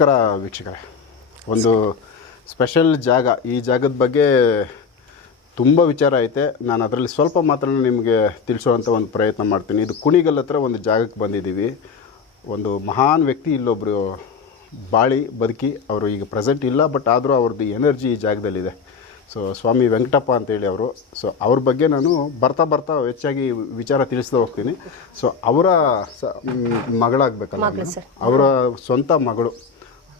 ನಮಸ್ಕಾರ ವೀಕ್ಷಕರೇ. ಒಂದು ಸ್ಪೆಷಲ್ ಜಾಗ. ಈ ಜಾಗದ ಬಗ್ಗೆ ತುಂಬ ವಿಚಾರ ಐತೆ. ನಾನು ಅದರಲ್ಲಿ ಸ್ವಲ್ಪ ಮಾತ್ರ ನಿಮಗೆ ತಿಳಿಸುವಂಥ ಒಂದು ಪ್ರಯತ್ನ ಮಾಡ್ತೀನಿ. ಇದು ಕುಣಿಗಲ್ ಹತ್ರ ಒಂದು ಜಾಗಕ್ಕೆ ಬಂದಿದ್ದೀವಿ. ಒಂದು ಮಹಾನ್ ವ್ಯಕ್ತಿ ಇಲ್ಲೊಬ್ಬರು ಬಾಳಿ ಬದುಕಿ ಅವರು ಈಗ ಪ್ರೆಸೆಂಟ್ ಇಲ್ಲ ಬಟ್ ಆದರೂ ಅವ್ರದ್ದು ಎನರ್ಜಿ ಈ ಜಾಗದಲ್ಲಿದೆ. ಸೊ ಸ್ವಾಮಿ ವೆಂಕಟಪ್ಪ ಅಂತೇಳಿ ಅವರು. ಸೊ ಅವ್ರ ಬಗ್ಗೆ ನಾನು ಬರ್ತಾ ಬರ್ತಾ ಹೆಚ್ಚಾಗಿ ವಿಚಾರ ತಿಳಿಸ್ತಾ ಹೋಗ್ತೀನಿ. ಸೊ ಅವರ ಮಗಳಾಗಬೇಕಲ್ಲ ಅವರ ಸ್ವಂತ ಮಗಳು.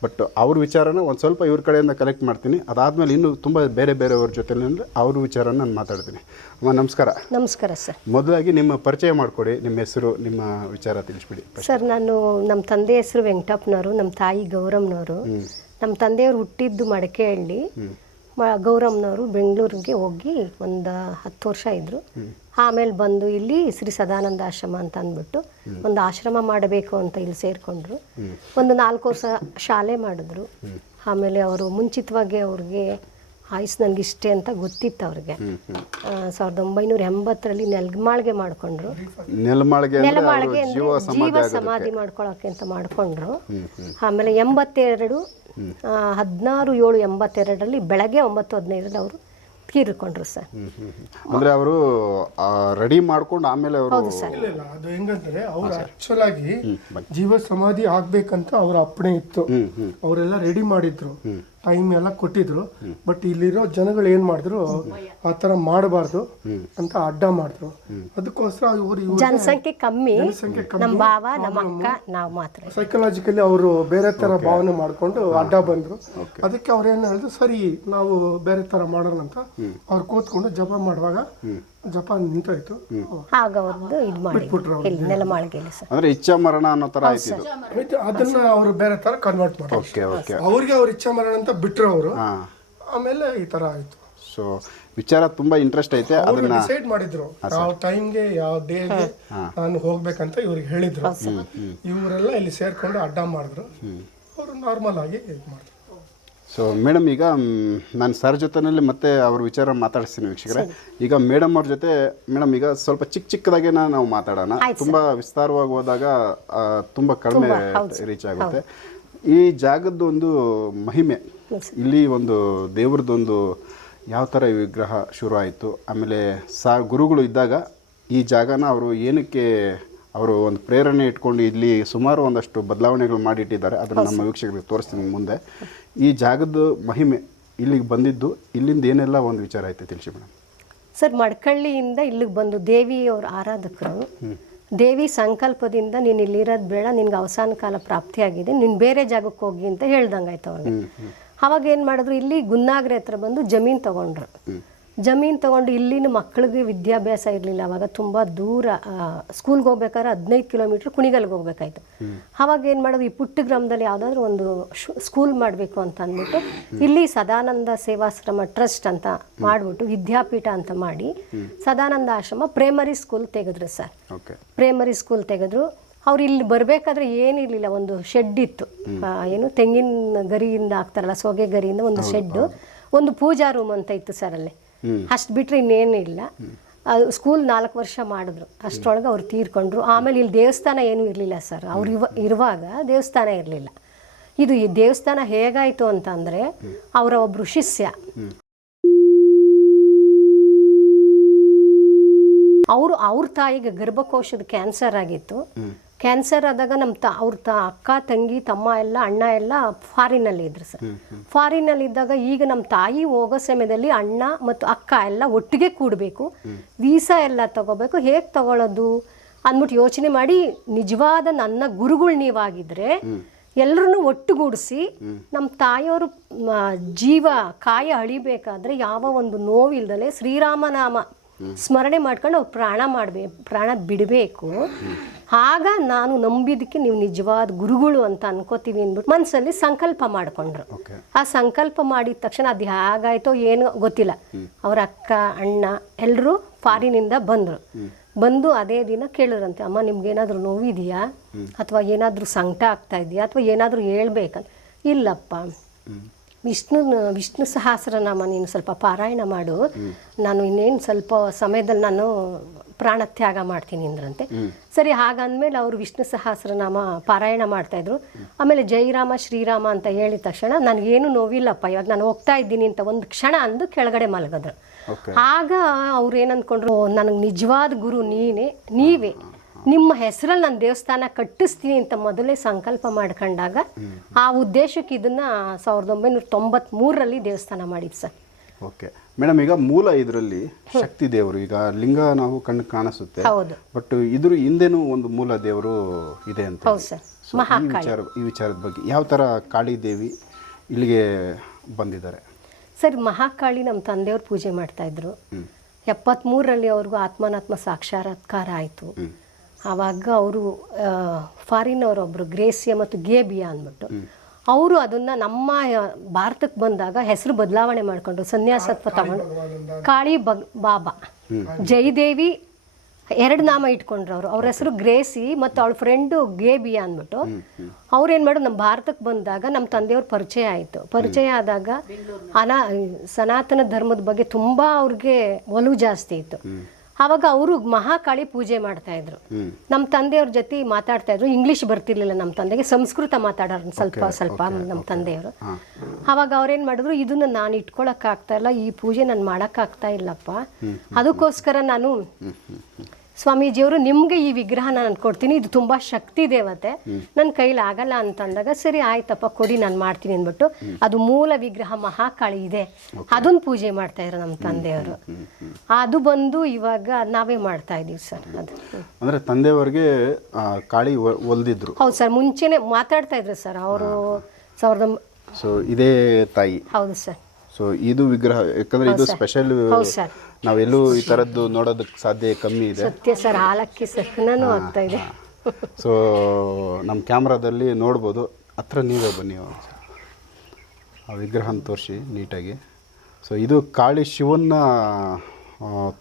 ಬಟ್ ಅವ್ರ ವಿಚಾರನ ಒಂದು ಸ್ವಲ್ಪ ಇವ್ರ ಕಡೆಯಿಂದ ಕಲೆಕ್ಟ್ ಮಾಡ್ತೀನಿ. ಅದಾದಮೇಲೆ ಇನ್ನೂ ತುಂಬ ಬೇರೆ ಬೇರೆಯವ್ರ ಜೊತೆ ಅಂದರೆ ಅವ್ರ ವಿಚಾರನ ನಾನು ಮಾತಾಡ್ತೀನಿ. ಅಮ್ಮ ನಮಸ್ಕಾರ. ನಮಸ್ಕಾರ ಸರ್. ಮೊದಲಾಗಿ ನಿಮ್ಮ ಪರಿಚಯ ಮಾಡಿಕೊಡಿ ನಿಮ್ಮ ಹೆಸರು ನಿಮ್ಮ ವಿಚಾರ ತಿಳಿಸ್ಬಿಡಿ ಸರ್ ನಾನು ನಮ್ಮ ತಂದೆ ಹೆಸರು ವೆಂಕಟಪ್ಪನವರು ನಮ್ಮ ತಾಯಿ ಗೌರಮ್ನವರು. ನಮ್ಮ ತಂದೆಯವರು ಹುಟ್ಟಿದ್ದು ಮಡಕೆಹಳ್ಳಿ. ಮ ಗೌರಮ್ನವರು ಬೆಂಗಳೂರಿಗೆ ಹೋಗಿ ಒಂದು ಹತ್ತು ವರ್ಷ ಇದ್ದರು ಆಮೇಲೆ ಬಂದು ಇಲ್ಲಿ ಶ್ರೀ ಸದಾನಂದ ಆಶ್ರಮ ಅಂತ ಅಂದ್ಬಿಟ್ಟು ಒಂದು ಆಶ್ರಮ ಮಾಡಬೇಕು ಅಂತ ಇಲ್ಲಿ ಸೇರಿಕೊಂಡ್ರು. ಒಂದು ನಾಲ್ಕು ವರ್ಷ ಶಾಲೆ ಮಾಡಿದ್ರು. ಆಮೇಲೆ ಅವರು ಮುಂಚಿತವಾಗಿ ಅವ್ರಿಗೆ ಆಯುಸ್ ನನಗೆ ಇಷ್ಟೇ ಅಂತ ಗೊತ್ತಿತ್ತು ಅವ್ರಿಗೆ. ಸಾವಿರದ ಒಂಬೈನೂರ ಎಂಬತ್ತರಲ್ಲಿ ನೆಲ್ಮಾಳ್ಗೆ ಮಾಡಿಕೊಂಡ್ರು. ನೆಲಮಾಳಿಗೆ ಜೀವ ಸಮಾಧಿ ಮಾಡ್ಕೊಳಕ್ಕೆ ಅಂತ ಮಾಡ್ಕೊಂಡ್ರು. ಆಮೇಲೆ ಎಂಬತ್ತೆರಡು ಹದಿನಾರು ಏಳು ಎಂಬತ್ತೆರಡರಲ್ಲಿ ಬೆಳಗ್ಗೆ ಒಂಬತ್ತು ಹದಿನೈದರಲ್ಲಿ ಅವರು ತೀರಿಕೊಂಡ್ರು ಸರ್. ಅಂದ್ರೆ ಅವರು ರೆಡಿ ಮಾಡ್ಕೊಂಡು ಆಮೇಲೆ ಅವರು ಇಲ್ಲ ಇಲ್ಲ ಅದು ಹೆಂಗಂದ್ರೆ ಅವ್ರು ಆಕ್ಚುಲ್ ಆಗಿ ಜೀವ ಸಮಾಧಿ ಆಗ್ಬೇಕಂತ ಅವ್ರ ಅಪ್ಪಣೆ ಇತ್ತು. ಅವರೆಲ್ಲ ರೆಡಿ ಮಾಡಿದ್ರು. ಟೈಮ್ ಎಲ್ಲ ಕೊಟ್ಟಿದ್ರು. ಬಟ್ ಇಲ್ಲಿರೋ ಜನಗಳು ಏನ್ ಮಾಡಿದ್ರು ಆ ತರ ಮಾಡಬಾರ್ದು ಅಂತ ಅಡ್ಡ ಮಾಡಿದ್ರು. ಅದಕ್ಕೋಸ್ಕರ ಇವರು ಜನಸಂಖ್ಯೆ ಕಮ್ಮಿ. ಜನಸಂಖ್ಯೆ ನಮ್ಮ ಭಾವ ನಮ್ಮ ಅಕ್ಕ ನಾವು ಮಾತ್ರ. ಸೈಕಲಾಜಿಕಲಿ ಅವರು ಬೇರೆ ತರ ಭಾವನೆ ಮಾಡ್ಕೊಂಡು ಅಡ್ಡ ಬಂದ್ರು. ಅದಕ್ಕೆ ಅವ್ರು ಏನ್ ಹೇಳಿದ್ರು ಸರಿ ನಾವು ಬೇರೆ ತರ ಮಾಡೋಣ ಅಂತ. ಅವ್ರು ಕೂತ್ಕೊಂಡು ಜಪ ಮಾಡುವಾಗ ಜಪ ನಿಂತೋಯ್ತು. ಆಗ ಒಂದು ಇದು ಮಾಡಿ ಇಲ್ಲಿ ನೆಲಮಾಳಿಗೆಯಲ್ಲಿ ಸರ್. ಅಂದ್ರೆ ಇಚ್ಛಾ ಮರಣ ಅನ್ನೋ ಥರ ಆಯ್ತು ಇದು. ಅದನ್ನ ಅವರು ಬೇರೆ ತರ ಕನ್ವರ್ಟ್ ಮಾಡ್ತಾರೆ. ಓಕೆ ಓಕೆ ಅವ್ರಿಗೆ ಅವ್ರ ಇಚ್ಛಾ ಮರಣ ಅಂತ ಬಿಟ್ರು ಅವರು. ಆಮೇಲೆ ಈ ತರ ಆಯ್ತು. ಸೊ ವಿಚಾರ ತುಂಬಾ ಇಂಟ್ರೆಸ್ಟ್ ಐತೆ ಅವ್ರು ಅದನ್ನ. ಡಿಸೈಡ್ ಮಾಡಿದ್ರು. ಯಾವ ಟೈಮ್ಗೆ ಯಾವ ಡೇಗೆ ನಾನು ಹೋಗ್ಬೇಕಂತ ಇವ್ರಿಗೆ ಹೇಳಿದ್ರು. ಇವರೆಲ್ಲ ಇಲ್ಲಿ ಸೇರ್ಕೊಂಡು ಅಡ್ಡ ಮಾಡಿದ್ರು. ಅವರು ನಾರ್ಮಲ್ ಆಗಿ ಇದು ಮಾಡಿದ್ರು ಸೊ ಮೇಡಮ್ ಈಗ ನಾನು ಸರ್ ಜೊತೆನಲ್ಲಿ ಮತ್ತೆ ಅವ್ರ ವಿಚಾರ ಮಾತಾಡಿಸ್ತೀನಿ ವೀಕ್ಷಕರೇ. ಈಗ ಮೇಡಮ್ ಅವ್ರ ಜೊತೆ ಮೇಡಮ್ ಈಗ ಸ್ವಲ್ಪ ಚಿಕ್ಕ ಚಿಕ್ಕದಾಗೇನ ನಾವು ಮಾತಾಡೋಣ. ತುಂಬಾ ವಿಸ್ತಾರವಾಗಿ ಹೋದಾಗ ತುಂಬಾ ಕಡಿಮೆ ರೀಚ್ ಆಗುತ್ತೆ. ಈ ಜಾಗದ ಒಂದು ಮಹಿಮೆ. ಇಲ್ಲಿ ಒಂದು ದೇವ್ರದ್ದೊಂದು ಯಾವ ಥರ ಈ ವಿಗ್ರಹ ಶುರು ಆಯಿತು. ಆಮೇಲೆ ಸಾ ಗುರುಗಳು ಇದ್ದಾಗ ಈ ಜಾಗನ ಅವರು ಏನಕ್ಕೆ ಅವರು ಒಂದು ಪ್ರೇರಣೆ ಇಟ್ಕೊಂಡು ಇಲ್ಲಿ ಸುಮಾರು ಒಂದಷ್ಟು ಬದಲಾವಣೆಗಳು ಮಾಡಿಟ್ಟಿದ್ದಾರೆ. ಅದನ್ನು ನಮ್ಮ ವೀಕ್ಷಕರಿಗೆ ತೋರಿಸ್ತೀನಿ ಮುಂದೆ. ಈ ಜಾಗದ ಮಹಿಮೆ ಇಲ್ಲಿಗೆ ಬಂದಿದ್ದು ಇಲ್ಲಿಂದ ಏನೆಲ್ಲ ಒಂದು ವಿಚಾರ ಐತೆ ತಿಳಿಸಿ ಮೇಡಮ್? ಸರ್ ಮಡ್ಕಳ್ಳಿಯಿಂದ ಇಲ್ಲಿಗೆ ಬಂದು ದೇವಿ ಅವ್ರ ಆರಾಧಕರು ದೇವಿ ಸಂಕಲ್ಪದಿಂದ ನೀನು ಇಲ್ಲಿರೋದು ಬೇಡ ನಿನ್ಗೆ ಅವಸಾನ ಕಾಲ ಪ್ರಾಪ್ತಿಯಾಗಿದೆ ನೀನು ಬೇರೆ ಜಾಗಕ್ಕೆ ಹೋಗಿ ಅಂತ ಹೇಳ್ದಂಗಾಯ್ತು ಅವ್ರಿಗೆ. ಅವಾಗ ಏನು ಮಾಡಿದ್ರು ಇಲ್ಲಿ ಗುನ್ನಾಗ್ರೆ ಹತ್ರ ಬಂದು ಜಮೀನು ತಗೊಂಡ್ರು. ಜಮೀನು ತಗೊಂಡು ಇಲ್ಲಿನ ಮಕ್ಕಳಿಗೆ ವಿದ್ಯಾಭ್ಯಾಸ ಇರಲಿಲ್ಲ. ಅವಾಗ ತುಂಬ ದೂರ ಸ್ಕೂಲ್ಗೆ ಹೋಗ್ಬೇಕಾದ್ರೆ ಹದಿನೈದು ಕಿಲೋಮೀಟ್ರ್ ಕುಣಿಗಲ್ಗೆ ಹೋಗ್ಬೇಕಾಯ್ತು. ಅವಾಗ ಏನು ಮಾಡೋದು ಈ ಪುಟ್ಟ ಗ್ರಾಮದಲ್ಲಿ ಯಾವುದಾದ್ರೂ ಒಂದು ಸ್ಕೂಲ್ ಮಾಡಬೇಕು ಅಂತ ಅಂದ್ಬಿಟ್ಟು ಇಲ್ಲಿ ಸದಾನಂದ ಸೇವಾಶ್ರಮ ಟ್ರಸ್ಟ್ ಅಂತ ಮಾಡಿಬಿಟ್ಟು ವಿದ್ಯಾಪೀಠ ಅಂತ ಮಾಡಿ ಸದಾನಂದ ಆಶ್ರಮ ಪ್ರೈಮರಿ ಸ್ಕೂಲ್ ತೆಗೆದ್ರು ಸರ್. ಪ್ರೈಮರಿ ಸ್ಕೂಲ್ ತೆಗೆದ್ರು. ಅವ್ರು ಇಲ್ಲಿ ಬರಬೇಕಾದ್ರೆ ಏನಿರಲಿಲ್ಲ ಒಂದು ಶೆಡ್ ಇತ್ತು. ಏನು ತೆಂಗಿನ ಗರಿಯಿಂದ ಹಾಕ್ತಾರಲ್ಲ ಸೊಗೆ ಗರಿಯಿಂದ ಒಂದು ಶೆಡ್ಡು ಒಂದು ಪೂಜಾ ರೂಮ್ ಅಂತ ಇತ್ತು ಸರ್ ಅಲ್ಲಿ. ಅಷ್ಟು ಬಿಟ್ಟರೆ ಇನ್ನೇನಿಲ್ಲ ಇಲ್ಲ. ಸ್ಕೂಲ್ ನಾಲ್ಕು ವರ್ಷ ಮಾಡಿದ್ರು. ಅಷ್ಟರೊಳಗೆ ಅವ್ರು ತೀರ್ಕೊಂಡ್ರು. ಆಮೇಲೆ ಇಲ್ಲಿ ದೇವಸ್ಥಾನ ಏನೂ ಇರಲಿಲ್ಲ ಸರ್. ಅವ್ರು ಇವ, ಇರುವಾಗ ದೇವಸ್ಥಾನ ಇರಲಿಲ್ಲ. ಇದು ಈ ದೇವಸ್ಥಾನ ಹೇಗಾಯಿತು ಅಂತ ಅಂದರೆ ಅವರ ಒಬ್ಬರು ಶಿಷ್ಯ. ಅವರು ಅವ್ರ ತಾಯಿಗೆ ಗರ್ಭಕೋಶದ ಕ್ಯಾನ್ಸರ್ ಆಗಿತ್ತು. ಕ್ಯಾನ್ಸರ್ ಆದಾಗ ನಮ್ಮ ತ ಅವ್ರ ತ ಅಕ್ಕ ತಂಗಿ ತಮ್ಮ ಎಲ್ಲ ಅಣ್ಣ ಎಲ್ಲ ಫಾರಿನಲ್ಲಿ ಇದ್ರು ಸರ್. ಫಾರಿನಲ್ಲಿ ಇದ್ದಾಗ ಈಗ ನಮ್ಮ ತಾಯಿ ಹೋಗೋ ಸಮಯದಲ್ಲಿ ಅಣ್ಣ ಮತ್ತು ಅಕ್ಕ ಎಲ್ಲ ಒಟ್ಟಿಗೆ ಕೂಡಬೇಕು. ವೀಸಾ ಎಲ್ಲ ತಗೋಬೇಕು. ಹೇಗೆ ತಗೊಳ್ಳೋದು ಅಂದ್ಬಿಟ್ಟು ಯೋಚನೆ ಮಾಡಿ ನಿಜವಾದ ನನ್ನ ಗುರುಗಳು ನೀವಾಗಿದ್ರೆ ಎಲ್ಲರನ್ನು ಒಟ್ಟುಗೂಡಿಸಿ ನಮ್ಮ ತಾಯಿಯವರು ಜೀವ ಕಾಯ ಅಳಿಬೇಕಾದ್ರೆ ಯಾವ ಒಂದು ನೋವಿಲ್ದಲೆ ಶ್ರೀರಾಮನಾಮ ಸ್ಮರಣೆ ಮಾಡ್ಕೊಂಡು ಅವ್ರು ಪ್ರಾಣ ಮಾಡಬೇಕು ಪ್ರಾಣ ಬಿಡಬೇಕು. ಆಗ ನಾನು ನಂಬಿದ್ದಕ್ಕೆ ನೀವು ನಿಜವಾದ ಗುರುಗಳು ಅಂತ ಅನ್ಕೋತೀವಿ ಅಂದ್ಬಿಟ್ಟು ಮನಸ್ಸಲ್ಲಿ ಸಂಕಲ್ಪ ಮಾಡಿಕೊಂಡ್ರು. ಆ ಸಂಕಲ್ಪ ಮಾಡಿದ ತಕ್ಷಣ ಅದು ಹೇಗಾಯ್ತೋ ಏನು ಗೊತ್ತಿಲ್ಲ. ಅವ್ರ ಅಕ್ಕ ಅಣ್ಣ ಎಲ್ಲರೂ ಫಾರಿನಿಂದ ಬಂದರು. ಬಂದು ಅದೇ ದಿನ ಕೇಳಿದ್ರಂತೆ ಅಮ್ಮ ನಿಮ್ಗೇನಾದ್ರೂ ನೋವಿದೆಯಾ? ಅಥವಾ ಏನಾದರೂ ಸಂಕಟ ಆಗ್ತಾ ಇದೆಯಾ? ಅಥವಾ ಏನಾದರೂ ಹೇಳ್ಬೇಕಂತ? ಇಲ್ಲಪ್ಪ. ವಿಷ್ಣು ವಿಷ್ಣು ಸಹಸ್ರನಾಮ ನೀನು ಸ್ವಲ್ಪ ಪಾರಾಯಣ ಮಾಡು. ನಾನು ಇನ್ನೇನು ಸ್ವಲ್ಪ ಸಮಯದಲ್ಲಿ ನಾನು ಪ್ರಾಣ ತ್ಯಾಗ ಮಾಡ್ತೀನಿ ಅಂದ್ರಂತೆ. ಸರಿ ಹಾಗಂದ್ಮೇಲೆ ಅವರು ವಿಷ್ಣು ಸಹಸ್ರನಾಮ ಪಾರಾಯಣ ಮಾಡ್ತಾ ಇದ್ರು. ಆಮೇಲೆ ಜೈರಾಮ ಶ್ರೀರಾಮ ಅಂತ ಹೇಳಿದ ತಕ್ಷಣ ನನಗೇನು ನೋವಿಲ್ಲಪ್ಪ ಇವಾಗ ನಾನು ಹೋಗ್ತಾ ಇದ್ದೀನಿ ಅಂತ ಒಂದು ಕ್ಷಣ ಅಂದು ಕೆಳಗಡೆ ಮಲಗಿದ್ರು. ಆಗ ಅವ್ರು ಏನಂದ್ಕೊಂಡ್ರು ನನಗೆ ನಿಜವಾದ ಗುರು ನೀನೇ ನೀವೇ. ನಿಮ್ಮ ಹೆಸರಲ್ಲಿ ನಾನು ದೇವಸ್ಥಾನ ಕಟ್ಟಿಸ್ತೀನಿ ಅಂತ ಮೊದಲೇ ಸಂಕಲ್ಪ ಮಾಡ್ಕೊಂಡಾಗ ಆ ಉದ್ದೇಶಕ್ಕೆ ಇದನ್ನ ಸಾವಿರದ ಒಂಬೈನೂರ ತೊಂಬತ್ಮೂರರಲ್ಲಿ ದೇವಸ್ಥಾನ ಮಾಡಿದ್ದು ಸರ್. ಓಕೆ ಮೇಡಮ್ ಈಗ ಮೂಲ ಇದರಲ್ಲಿ ಶಕ್ತಿ ದೇವರು ಈಗ ಲಿಂಗ ನಾವು ಕಣ್ಣು ಕಾಣಿಸುತ್ತೆ. ಬಟ್ ಇದ್ರ ಹಿಂದೆನೂ ಒಂದು ಮೂಲ ದೇವರು ಇದೆ ಅಂತ ಈ ವಿಚಾರ ಈ ವಿಚಾರದ ಬಗ್ಗೆ ಯಾವ ಥರ ಕಾಳಿ ದೇವಿ ಇಲ್ಲಿಗೆ ಬಂದಿದ್ದಾರೆ? ಸರ್ ಮಹಾಕಾಳಿ ನಮ್ಮ ತಂದೆಯವ್ರು ಪೂಜೆ ಮಾಡ್ತಾ ಇದ್ರು. ಎಪ್ಪತ್ತ್ಮೂರರಲ್ಲಿ ಅವ್ರಿಗೂ ಆತ್ಮನಾತ್ಮ ಸಾಕ್ಷಾತ್ಕಾರ ಆಯಿತು. ಆವಾಗ ಅವರು ಫಾರಿನ್ ಅವರೊಬ್ಬರು ಗ್ರೇಸಿಯಾ ಮತ್ತು ಗೇಬಿಯಾ ಅಂದ್ಬಿಟ್ಟು ಅವರು ಅದನ್ನ ನಮ್ಮ ಭಾರತಕ್ಕೆ ಬಂದಾಗ ಹೆಸರು ಬದಲಾವಣೆ ಮಾಡಿಕೊಂಡ್ರು. ಸನ್ಯಾಸತ್ವ ತಗೊಂಡು ಕಾಳಿ ಬಗ್ ಬಾಬಾ. ಜಯದೇವಿ ಎರಡು ನಾಮ ಇಟ್ಕೊಂಡ್ರು ಅವರು. ಅವ್ರ ಹೆಸರು ಗ್ರೇಸಿ ಮತ್ತು ಅವಳ ಫ್ರೆಂಡು ಗೇಬಿಯಾ ಅಂದ್ಬಿಟ್ಟು. ಅವ್ರು ಏನು ಮಾಡೋದು ನಮ್ಮ ಭಾರತಕ್ಕೆ ಬಂದಾಗ ನಮ್ಮ ತಂದೆಯವ್ರ ಪರಿಚಯ ಆಯಿತು. ಪರಿಚಯ ಆದಾಗ ಅನಾ ಸನಾತನ ಧರ್ಮದ ಬಗ್ಗೆ ತುಂಬ ಅವ್ರಿಗೆ ಒಲವು ಜಾಸ್ತಿ ಇತ್ತು. ಆವಾಗ ಅವರು ಮಹಾಕಾಳಿ ಪೂಜೆ ಮಾಡ್ತಾ ಇದ್ರು. ನಮ್ಮ ತಂದೆಯವ್ರ ಜೊತೆ ಮಾತಾಡ್ತಾ ಇದ್ರು. ಇಂಗ್ಲಿಷ್ ಬರ್ತಿರ್ಲಿಲ್ಲ ನಮ್ಮ ತಂದೆಗೆ. ಸಂಸ್ಕೃತ ಮಾತಾಡೋರು ಸ್ವಲ್ಪ ಸ್ವಲ್ಪ ನಮ್ಮ ತಂದೆಯವರು. ಅವಾಗ ಅವ್ರೇನ್ ಮಾಡಿದ್ರು ಇದನ್ನ ನಾನು ಇಟ್ಕೊಳಕ್ ಆಗ್ತಾ ಇಲ್ಲ. ಈ ಪೂಜೆ ನಾನು ಮಾಡಕ್ ಆಗ್ತಾ ಇಲ್ಲಪ್ಪ ಅದಕ್ಕೋಸ್ಕರ ನಾನು ಸ್ವಾಮೀಜಿಯವರು ನಿಮಗೆ ಈ ವಿಗ್ರಹ ನಾನು ಕೊಡ್ತೀನಿ ಇದು ತುಂಬ ಶಕ್ತಿ ದೇವತೆ. ನನ್ನ ಕೈಲಿ ಆಗಲ್ಲ ಅಂತಂದಾಗ ಸರಿ ಆಯ್ತಪ್ಪ ಕೊಡಿ ನಾನು ಮಾಡ್ತೀನಿ ಅಂದ್ಬಿಟ್ಟು ಅದು ಮೂಲ ವಿಗ್ರಹ ಮಹಾಕಾಳಿ ಇದೆ. ಅದನ್ನ ಪೂಜೆ ಮಾಡ್ತಾ ಇದ್ರು ನಮ್ಮ ತಂದೆಯವರು. ಅದು ಬಂದು ಇವಾಗ ನಾವೇ ಮಾಡ್ತಾ ಇದೀವಿ ಸರ್. ಅದು. ಅಂದ್ರೆ ತಂದೆಯವರಿಗೆ ಕಾಳಿ ಒಲ್ದಿದ್ರು. ಹೌದು ಸರ್ ಮುಂಚೆನೆ ಮಾತಾಡ್ತಾ ಇದ್ರು ಸರ್. ಅವರು ಸಾವಿರದ ಸೊ ಇದೇ ತಾಯಿ. ಹೌದು ಸರ್. ಸೊ ಇದು ವಿಗ್ರಹ ಯಾಕಂದ್ರೆ ಇದು ಸ್ಪೆಷಲ್ ನಾವೆಲ್ಲೂ ಈ ತರದ್ದು ನೋಡೋದಕ್ಕೆ ಸಾಧ್ಯ ಕಮ್ಮಿ ಇದೆ. ಸತ್ಯ ಸರ್ ಹಾಲಕ್ಕಿ ಆಗ್ತಾ ಇದೆ. ಸೊ ನಮ್ಮ ಕ್ಯಾಮ್ರಾದಲ್ಲಿ ನೋಡ್ಬೋದು. ಹತ್ರ ನೀವೇ ಬನ್ನಿ. ಆ ವಿಗ್ರಹನ ತೋರಿಸಿ ನೀಟಾಗಿ. ಸೊ ಇದು ಕಾಳಿ ಶಿವನ್ನ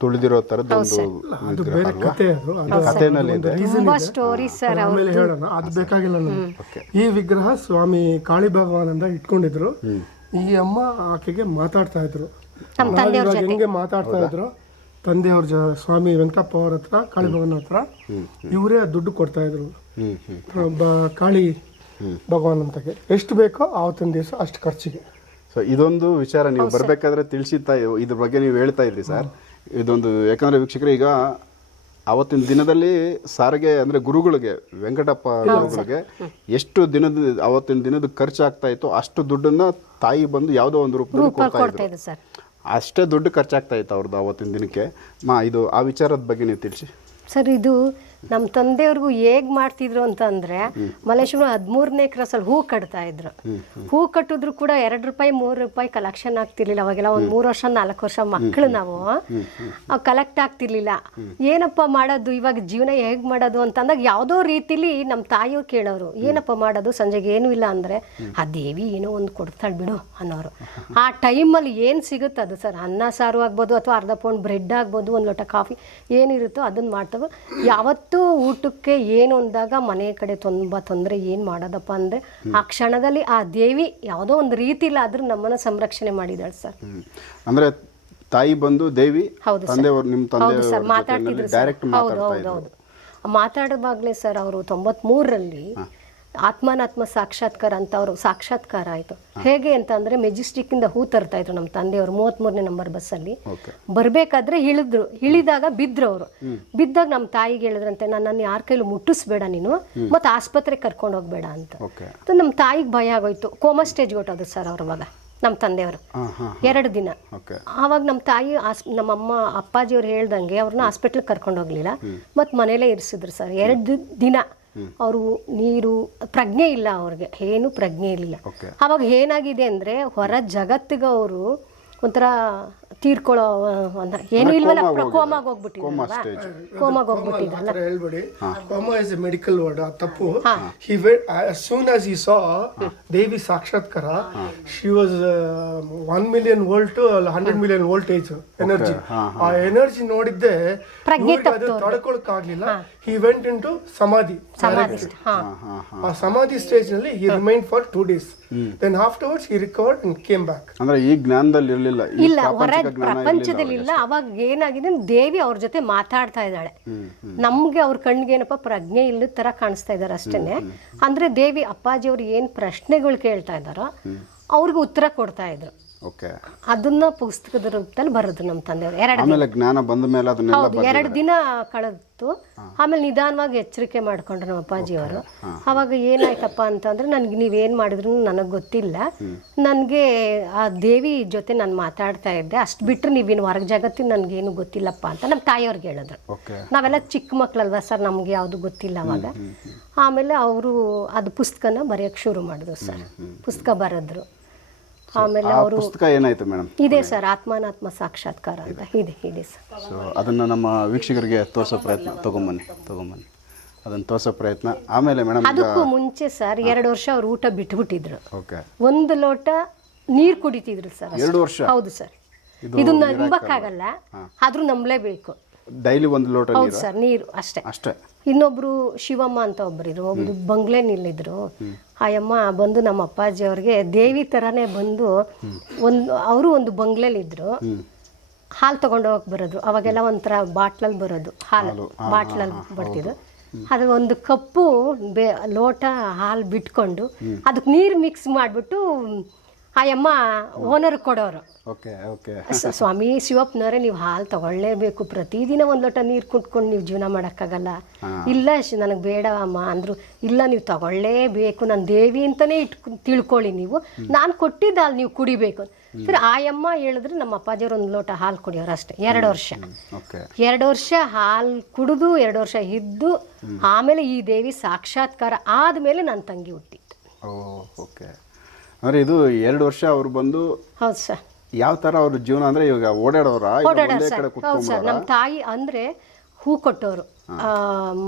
ತುಳಿದಿರೋ ಥರದ್ದು ಒಂದು ಅದು ಬೇರೆ ಅಲ್ವಾ? ಕತೆ ಅದು. ಅದು ಕಥೆನಲ್ಲಿ ಒಂದು ಇದೆ. reason ತುಂಬಾ ಸ್ಟೋರಿ ಸರ್ ಆಮೇಲೆ ಹೇಳೋಣ. ಅದು ಬೇಕಾಗಿಲ್ಲ ನಮ್ಗೆ. ಈ ವಿಗ್ರಹ ಸ್ವಾಮಿ ಕಾಳಿ ಭಗವಾನಂದ ಇಟ್ಕೊಂಡಿದ್ರು. ಈ ಅಮ್ಮ ಆಕೆಗೆ ಮಾತಾಡ್ತಾ ಇದ್ರು. ಇವಾಗ ಹೆಂಗೆ ಮಾತಾಡ್ತಾ ಇದ್ರು ತಂದೆಯವ್ರ ಜ ಸ್ವಾಮಿ ವೆಂಕಟಪ್ಪ ಅವ್ರ ಹತ್ರ ಕಾಳಿ ಭಗವಾನ್ ಹತ್ರ ಇವರೇ ದುಡ್ಡು ಕೊಡ್ತಾ ಇದ್ರು. ಬ- ಕಾಳಿ ಭಗವಾನ್ ಅಂತಗೆ ಎಷ್ಟು ಬೇಕೋ ಆವತ್ತಿನ ದಿವಸ ಅಷ್ಟು ಖರ್ಚಿಗೆ. ಸೊ ಇದೊಂದು ವಿಚಾರ ನೀವು ಬರಬೇಕಾದ್ರೆ ತಿಳಿಸಿ ಇದ್ರ ಬಗ್ಗೆ ನೀವು ಹೇಳ್ತಾ ಇದ್ರಿ ಸರ್. ಇದೊಂದು ಯಾಕಂದ್ರೆ ವೀಕ್ಷಕರು ಈಗ ಅವತ್ತಿನ ದಿನದಲ್ಲಿ ಸಾರಿಗೆ ಅಂದ್ರೆ ಗುರುಗಳಿಗೆ ವೆಂಕಟಪ್ಪ ಗುರುಗಳಿಗೆ ಎಷ್ಟು ದಿನದ ಅವತ್ತಿನ ದಿನದ ಖರ್ಚಾಗ್ತಾ ಇತ್ತು ಅಷ್ಟು ದುಡ್ಡನ್ನ ತಾಯಿ ಬಂದು ಯಾವುದೋ ಒಂದು ರೂಪದಲ್ಲಿ ಕೊಡ್ತಾ ಇದ್ರು. ಅಷ್ಟೇ ದುಡ್ಡು ಖರ್ಚಾಗ್ತಾ ಇತ್ತು ಅವ್ರದ್ದು ಅವತ್ತಿನ ದಿನಕ್ಕೆ. ಮಾ ಇದು ಆ ವಿಚಾರದ ಬಗ್ಗೆ ನೀವು ತಿಳಿಸಿ. ಸರ್ ಇದು ನಮ್ಮ ತಂದೆಯವ್ರಿಗೂ ಹೇಗೆ ಮಾಡ್ತಿದ್ರು ಅಂತಂದರೆ, ಮಲ್ಲೇಶ್ವರ ಹದಿಮೂರನೇ ಕ್ರಾಸಲ್ಲಿ ಹೂ ಕಟ್ತಾ ಇದ್ರು. ಹೂ ಕಟ್ಟಿದ್ರು ಕೂಡ ಎರಡು ರೂಪಾಯಿ, ಮೂರು ರೂಪಾಯಿ ಕಲೆಕ್ಷನ್ ಆಗ್ತಿರ್ಲಿಲ್ಲ. ಅವಾಗೆಲ್ಲ ಒಂದು ಮೂರು ವರ್ಷ, ನಾಲ್ಕು ವರ್ಷ ಮಕ್ಕಳು ನಾವು. ಕಲೆಕ್ಟ್ ಆಗ್ತಿರ್ಲಿಲ್ಲ. ಏನಪ್ಪ ಮಾಡೋದು? ಇವಾಗ ಜೀವನ ಹೇಗೆ ಮಾಡೋದು ಅಂತಂದಾಗ ಯಾವುದೋ ರೀತಿಲಿ ನಮ್ಮ ತಾಯಿಯವ್ರು ಕೇಳೋರು, ಏನಪ್ಪ ಮಾಡೋದು? ಸಂಜೆಗೆ ಏನೂ ಇಲ್ಲ ಅಂದರೆ, ಆ ದೇವಿ ಏನೋ ಒಂದು ಕೊಡ್ತಾಳೆ ಬಿಡು ಅನ್ನೋರು. ಆ ಟೈಮಲ್ಲಿ ಏನು ಸಿಗುತ್ತೆ ಅದು ಸರ್? ಅನ್ನ ಸಾರು ಆಗ್ಬೋದು ಅಥವಾ ಅರ್ಧ ಪೌಂಡ್ ಬ್ರೆಡ್ ಆಗ್ಬೋದು, ಒಂದು ಲೋಟ ಕಾಫಿ ಏನಿರುತ್ತೋ ಅದನ್ನು ಮಾಡ್ತವೆ. ಯಾವತ್ತೂ ಊಟಕ್ಕೆ ಏನು ಅಂದಾಗ ಮನೆ ಕಡೆ ತುಂಬ ತೊಂದರೆ ಏನು ಮಾಡೋದಪ್ಪ ಅಂದರೆ ಆ ಕ್ಷಣದಲ್ಲಿ ಆ ದೇವಿ ಯಾವುದೋ ಒಂದು ರೀತಿಲಾದರೂ ನಮ್ಮನ್ನ ಸಂರಕ್ಷಣೆ ಮಾಡಿದಾಳೆ ಸರ್. ಅಂದರೆ ತಾಯಿ ಬಂದು ದೇವಿ ಹೌದು. ತಂದೆಯವರು ನಿಮ್ಮ ಸರ್. ಮಾತಾಡ್ತಿದ್ರು ಡೈರೆಕ್ಟ್ ಮಾತಾಡ್ತಾ ಸರ್ ಅವರು ತೊಂಬತ್ಮೂರರಲ್ಲಿ ಆತ್ಮನಾತ್ಮ ಸಾಕ್ಷಾತ್ಕಾರ ಅಂತ ಅವರು ಸಾಕ್ಷಾತ್ಕಾರ ಆಯಿತು. ಹೇಗೆ ಅಂತ ಅಂದರೆ ಮೆಜೆಸ್ಟಿಕ್ಕಿಂದ ಹೂ ತರ್ತಾ ಇದ್ರು ನಮ್ಮ ತಂದೆಯವರು ಮೂವತ್ತ್ಮೂರನೇ ನಂಬರ್ ಬಸ್ಸಲ್ಲಿ ಬರಬೇಕಾದ್ರೆ ಇಳಿದ್ರು ಇಳಿದಾಗ ಬಿದ್ರು ಅವರು ಬಿದ್ದಾಗ ನಮ್ಮ ತಾಯಿಗೆ ಹೇಳಿದ್ರಂತೆ ನನ್ನನ್ನು ಯಾರ ಕೈಲೂ ಮುಟ್ಟಿಸ್ಬೇಡ ನೀನು ಮತ್ತು ಆಸ್ಪತ್ರೆಗೆ ಕರ್ಕೊಂಡು ಹೋಗ್ಬೇಡ ಅಂತ. ನಮ್ಮ ತಾಯಿಗೆ ಭಯ ಆಗೋಯ್ತು. ಕೋಮಾ ಸ್ಟೇಜ್ ಹೊಟ್ಟೋದ್ರು ಸರ್ ಅವ್ರ ಅವಾಗ ನಮ್ಮ ತಂದೆಯವರು. ಎರಡು ದಿನ. ಆವಾಗ ನಮ್ಮ ತಾಯಿ ಆಸ್ ನಮ್ಮಮ್ಮ ಅಪ್ಪಾಜಿಯವ್ರು ಹೇಳ್ದಂಗೆ ಅವ್ರನ್ನ ಹಾಸ್ಪಿಟ್ಲಿಗೆ ಕರ್ಕೊಂಡು ಹೋಗ್ಲಿಲ್ಲ. ಮತ್ತೆ ಮನೇಲೆ ಇರಿಸಿದ್ರು ಸರ್ ಎರಡು ದಿನ. ಅವರು ನೀರು ಪ್ರಜ್ಞೆ ಇಲ್ಲ ಅವ್ರಿಗೆ. ಏನು ಪ್ರಜ್ಞೆ ಇರಲಿಲ್ಲ. ಓಕೆ ಅವಾಗ ಏನಾಗಿದೆ ಅಂದ್ರೆ ಹೊರ ಜಗತ್ತಿಗೆ ಅವರು ಒಂಥರ ತೀರ್ಕೊಳ್ಳೋ ಅಂತ ಏನು ಇಲ್ವಲ್ಲ ಕೋಮಾಗ ಹೋಗ್ಬಿಟ್ಟಿದ್ರಲ್ವಾ ಕೋಮಾಗ ಹೇಳ್ಬೇಡಿ. Coma is a medical word ಆ ತಪ್ಪು. He. Soon as he saw Devi ಸಾಕ್ಷಾತ್ಕಾರ she was one million volt hundred million voltage energy ಆ ಎನರ್ಜಿ ನೋಡಿದ್ದೆ ತಡ್ಕೊಳಕ್ ಆಗ್ಲಿಲ್ಲ ಹಿ ವೆಂಟ್ ಇನ್ ಟು ಸಮಾಧಿ ಸಮಾಧಿ ಹಾಂ ಹಾಂ ಹಾಂ ಆ ಸಮಾಧಿ ಸ್ಟೇಜ್ನಲ್ಲಿ he remain for two days then afterwards he recovered and came back ಅಂದ್ರೆ ಈ ಜ್ಞಾನದಲ್ಲಿ ಇರಲಿಲ್ಲ ಈ ಇಲ್ಲ ಹೊರ ಜ್ಞಾನ ಪ್ರಪಂಚದಲ್ಲಿ ಇಲ್ಲ. ಅವಾಗ ಏನಾಗಿದೆ ದೇವಿ ಅವ್ರ ಜೊತೆ ಮಾತಾಡ್ತಾ ಇದ್ದಾಳೆ. ನಮ್ಗೆ ಅವ್ರ ಕಣ್ಣಿಗೆ ಏನಪ್ಪ ಪ್ರಜ್ಞೆ ಇಲ್ಲದ ತರ ಕಾಣಿಸ್ತಾ ಇದಾರೆ ಅಷ್ಟೇನೆ. ಅಂದ್ರೆ ದೇವಿ ಅಪ್ಪಾಜಿ ಅವ್ರು ಏನ್ ಪ್ರಶ್ನೆಗಳು ಕೇಳ್ತಾ ಇದ್ದಾರೋ ಅವ್ರಿಗೆ ಉತ್ತರ ಕೊಡ್ತಾ ಇದ್ರು. ಓಕೆ ಅದನ್ನ ಪುಸ್ತಕದ ರೂಪದಲ್ಲಿ ಬರೋದು ನಮ್ಮ ತಂದೆಯವರು. ಎರಡು ಆಮೇಲೆ ಜ್ಞಾನ ಬಂದ ಮೇಲೆ ಅದನ್ನೆಲ್ಲ ಹೌದು ಎರಡು ದಿನ ಕಳೆದು ಆಮೇಲೆ ನಿಧಾನವಾಗಿ ಎಚ್ಚರಿಕೆ ಮಾಡ್ಕೊಂಡ್ರು ನಮ್ಮ ಅಪ್ಪಾಜಿಯವರು ಅವಾಗ ಏನಾಯ್ತಪ್ಪ ಅಂತಂದ್ರೆ ನನ್ಗೆ ನೀವೇನು ಮಾಡಿದ್ರು ನನಗೆ ಗೊತ್ತಿಲ್ಲ. ನನಗೆ ಆ ದೇವಿ ಜೊತೆ ನಾನು ಮಾತಾಡ್ತಾ ಇದ್ದೆ. ಅಷ್ಟು ಬಿಟ್ಟರೆ ನೀವೇನು ಹೊರಗೆ ಜಗತ್ತಿನ ನನಗೇನು ಗೊತ್ತಿಲ್ಲಪ್ಪ ಅಂತ ನಮ್ಮ ತಾಯಿಯವ್ರಿಗೆ ಹೇಳಿದ್ರು. ನಾವೆಲ್ಲ ಚಿಕ್ಕ ಮಕ್ಕಳಲ್ವಾ ಸರ್? ನಮಗೆ ಯಾವುದು ಗೊತ್ತಿಲ್ಲ ಅವಾಗ. ಆಮೇಲೆ ಅವರು ಅದು ಪುಸ್ತಕನ ಬರೆಯೋಕ್ಕೆ ಶುರು ಮಾಡಿದ್ರು ಸರ್. ಪುಸ್ತಕ ಬರೆದ್ರು. ಆಮೇಲೆ ಅವರು ಪುಸ್ತಕ ಏನಾಯ್ತು ಮೇಡಮ್? ಇದೆ ಸರ್ ಆತ್ಮಾನಾತ್ಮ ಸಾಕ್ಷಾತ್ಕಾರ ಅಂತ. ಇದೆ. ಇದೆ ಸರ್. ಸೊ ಅದನ್ನು ನಮ್ಮ ವೀಕ್ಷಕರಿಗೆ ತೋರಿಸೋ ಪ್ರಯತ್ನ ತಗೊಂಬನ್ನಿ ತಗೊಂಬನ್ನಿ. ಅದನ್ನು ತೋರಿಸೋ ಪ್ರಯತ್ನ. ಆಮೇಲೆ ಮೇಡಮ್ ಅದಕ್ಕೂ ಮುಂಚೆ ಸರ್ ಎರಡು ವರ್ಷ ಅವ್ರು ಊಟ ಬಿಟ್ಬಿಟ್ಟಿದ್ರು. ಓಕೆ. ಒಂದು ಲೋಟ ನೀರು ಕುಡಿತಿದ್ರು ಸರ್. ಎರಡು ವರ್ಷ? ಹೌದು ಸರ್. ಇದು ನಂಬಕ್ಕಾಗಲ್ಲ. ಆದ್ರೂ ನಂಬಲೇಬೇಕು. ಡೈಲಿ ಒಂದು ಲೋಟ ಹೌದು ನೀರು ಸರ್ ನೀರು ಅಷ್ಟೇ. ಅಷ್ಟೇ. ಇನ್ನೊಬ್ರು ಶಿವಮ್ಮ ಅಂತ ಒಬ್ಬರಿದ್ರು ಒಬ್ರು ಬಂಗ್ಲೆ ನಿಲ್ಲಿದ್ರು. ಅಮ್ಮ ಬಂದು ನಮ್ಮ ಅಪ್ಪಾಜಿ ಅವ್ರಿಗೆ ದೇವಿ ತರಾನೇ ಬಂದು ಒಂದು ಅವರು ಒಂದು ಬಂಗ್ಲೆಲಿದ್ರು ಹಾಲು ತಗೊಂಡು ಹೋಗಕ್ ಬರೋದು. ಅವಾಗೆಲ್ಲ ಒಂಥರ ಬಾಟ್ಲಲ್ಲಿ ಬರೋದು ಹಾಲು ಬಾಟ್ಲಲ್ಲಿ ಬರ್ತಿದ್ರು ಅದು ಒಂದು ಕಪ್ಪು ಬೇ ಲೋಟ ಹಾಲು ಬಿಟ್ಕೊಂಡು ಅದಕ್ಕೆ ನೀರು ಮಿಕ್ಸ್ ಮಾಡಿಬಿಟ್ಟು ಆಯಮ್ಮ ಓನರ್ ಕೊಡೋರು. ಸ್ವಾಮಿ ಶಿವಪ್ಪನವರೇ ನೀವು ಹಾಲು ತಗೊಳ್ಳೇಬೇಕು. ಪ್ರತಿದಿನ ಒಂದು ಲೋಟ ನೀರು ಕುಟ್ಕೊಂಡು ನೀವು ಜೀವನ ಮಾಡೋಕ್ಕಾಗಲ್ಲ. ಇಲ್ಲ ನನಗೆ ಬೇಡ ಅಮ್ಮ ಅಂದರು. ಇಲ್ಲ ನೀವು ತಗೊಳ್ಳೇಬೇಕು. ನಾನು ದೇವಿ ಅಂತಲೇ ಇಟ್ಕೊ ತಿಳ್ಕೊಳ್ಳಿ ನೀವು. ನಾನು ಕೊಟ್ಟಿದ್ದ ಹಾಲು ನೀವು ಕುಡಿಬೇಕು. ಸರಿ ಆಯಮ್ಮ ಹೇಳಿದ್ರೆ ನಮ್ಮ ಅಪ್ಪಾಜಿಯವ್ರು ಒಂದು ಲೋಟ ಹಾಲು ಕುಡಿಯೋರು ಅಷ್ಟೇ. ಎರಡು ವರ್ಷ. ಎರಡು ವರ್ಷ ಹಾಲು ಕುಡಿದು ಎರಡು ವರ್ಷ ಇದ್ದು ಆಮೇಲೆ ಈ ದೇವಿ ಸಾಕ್ಷಾತ್ಕಾರ ಆದಮೇಲೆ ನನ್ನ ತಂಗಿ ಹುಟ್ಟಿತ್ತು. ಓಕೆ. ಅಂದರೆ ಇದು ಎರಡು ವರ್ಷ ಅವ್ರು ಬಂದು ಹೌದು ಸರ್. ಯಾವ ತರ ಅವ್ರ ಜೀವನ ಅಂದ್ರೆ ಇವಾಗ ಓಡಾಡೋರ? ಓಡಾಡೋರು ಒಂದೇ ಸರ್. ಹೌದು ಸರ್. ನಮ್ಮ ತಾಯಿ ಅಂದ್ರೆ ಹೂ ಕೊಟ್ಟವರು.